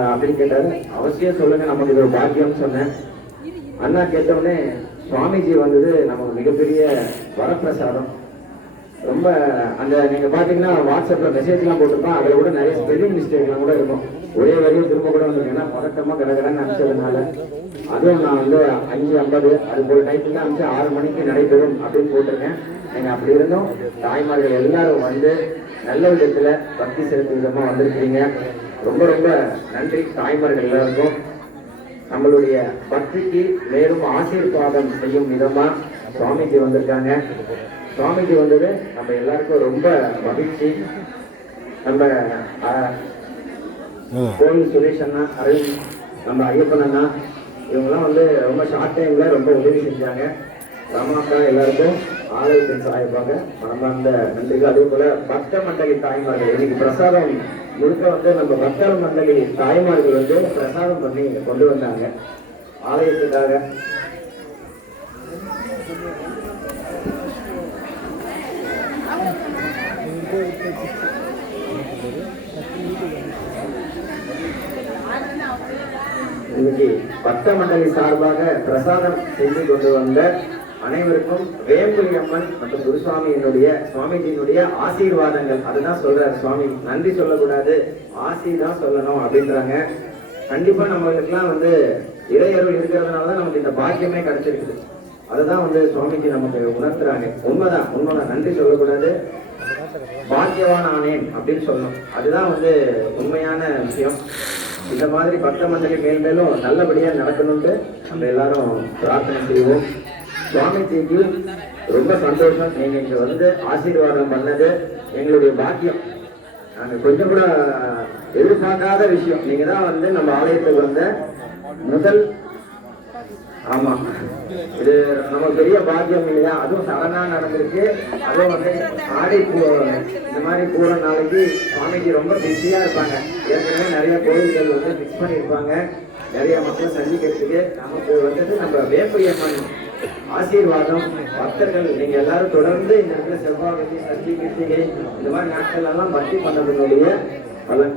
அப்படின்னு கேட்டாரு. அவசியம் சொல்லுங்க, நமக்கு இது ஒரு பாக்கியம்னு சொன்னேன். அண்ணா கேட்டவுடனே சுவாமிஜி வந்தது நமக்கு மிகப்பெரிய வரப்பிரசாதம். ரொம்ப அந்த நீங்க பாத்தீங்கன்னா வாட்ஸ்அப்ல மெசேஜ்லாம் போட்டிருப்போம், அதுல கூட நிறைய ஸ்பெல்லிங் மிஸ்டேக்லாம் கூட இருக்கும். ஒரே வரையும் திரும்ப கூட வந்துருக்கேன்னா பதட்டமா கடகடன்னு அனுப்பிச்சதுனால அதுவும் நான் வந்து 5:50 அது போல டைத்துல அனுப்பிச்சு 6 மணிக்கு நடைபெறும் அப்படின்னு போட்டிருக்கேன். நீங்க அப்படி இருந்தும் தாய்மார்கள் எல்லாரும் வந்து நல்ல விதத்துல பக்தி செலுத்தும் விதமா வந்திருக்கீங்க. ரொம்ப ரொம்ப நன்றி தாய்மார்கள் எல்லாருக்கும். நம்மளுடைய பக்திக்கு மேலும் ஆசீர்வாதம் செய்யும் விதமா சுவாமிஜி வந்திருக்காங்க. சுவாமிஜி வந்தது நம்ம எல்லாருக்கும் ரொம்ப மகிழ்ச்சி. நம்ம கோவில் சுரேஷ் அண்ணா, அரவிந்த், நம்ம ஐயப்பன் அண்ணா, இவங்கெல்லாம் வந்து ரொம்ப ஷார்ட் டைம்ல ரொம்ப உதவி செஞ்சாங்க. ராமாக்கா எல்லாருக்கும் ஆலயத்தின் சாயப்பாங்க மனமார்ந்த நன்றிகள். அதே போல பக்த மண்டலி தாய்மார்கள் இன்னைக்கு பிரசாதம் முழுக்க வந்து நம்ம பக்த மண்டலி தாய்மார்கள் வந்து பிரசாதம் பண்ணி கொண்டு வந்தாங்க ஆலயத்துக்காக. இன்னைக்கு பக்த மண்டலி சார்பாக பிரசாதம் செய்து கொண்டு வந்த அனைவருக்கும் வேம்புலி அம்மன் மற்றும் குருசுவாமியினுடைய சுவாமிஜியினுடைய ஆசீர்வாதங்கள். அதுதான் சொல்றாரு சுவாமி. நன்றி சொல்லக்கூடாது, ஆசி தான் சொல்லணும் அப்படின்றாங்க. கண்டிப்பா நம்மளுக்கெல்லாம் வந்து இறையருள் இருக்கிறதுனாலதான் நமக்கு இந்த பாக்கியமே கிடைச்சிருக்குது. அதுதான் வந்து சுவாமிஜி நமக்கு உணர்த்துறாங்க. உண்மைதான் உண்மைதான், நன்றி சொல்லக்கூடாது, பாக்கியவான் ஆனேன் அப்படின்னு சொல்லணும். அதுதான் வந்து உண்மையான விஷயம். இந்த மாதிரி பக்த மண்டலி மேல் மேலும் நல்லபடியா நடக்கணும்னு நம்ம எல்லாரும் பிரார்த்தனை செய்வோம். சுவாமிஜிக்கு ரொம்ப சந்தோஷம், நீங்க இங்க வந்து ஆசீர்வாதம் பண்ணது எங்களுடைய பாக்கியம். நாங்க கொஞ்சம் கூட எதிர்பார்க்காத விஷயம். நீங்க தான் வந்து நம்ம ஆலயத்துக்கு வந்த முதல், ஆமா இது நம்ம பெரிய பாக்கியம் இல்லையா? அதுவும் சடனா நடந்திருக்கு. அதுவும் வந்து ஆடி இந்த மாதிரி போற நாளைக்கு சுவாமிஜி ரொம்ப பிஸியா இருப்பாங்க. ஏற்கனவே நிறைய கோயில்கள் வந்து பிக்ஸ் பண்ணியிருப்பாங்க, நிறைய மக்கள் சந்திக்கிறதுக்கு. நமக்கு வந்தது நம்ம வேம்புலி அம்மன் ஆசீர்வாதம். பக்தர்கள் நீங்க எல்லாரும் தொடர்ந்து இந்த இடத்துல செவ்வாய், சஷ்டி, கிருத்திகை இந்த மாதிரி நாட்கள் எல்லாம் பக்தி பண்ணதுடைய பலன்.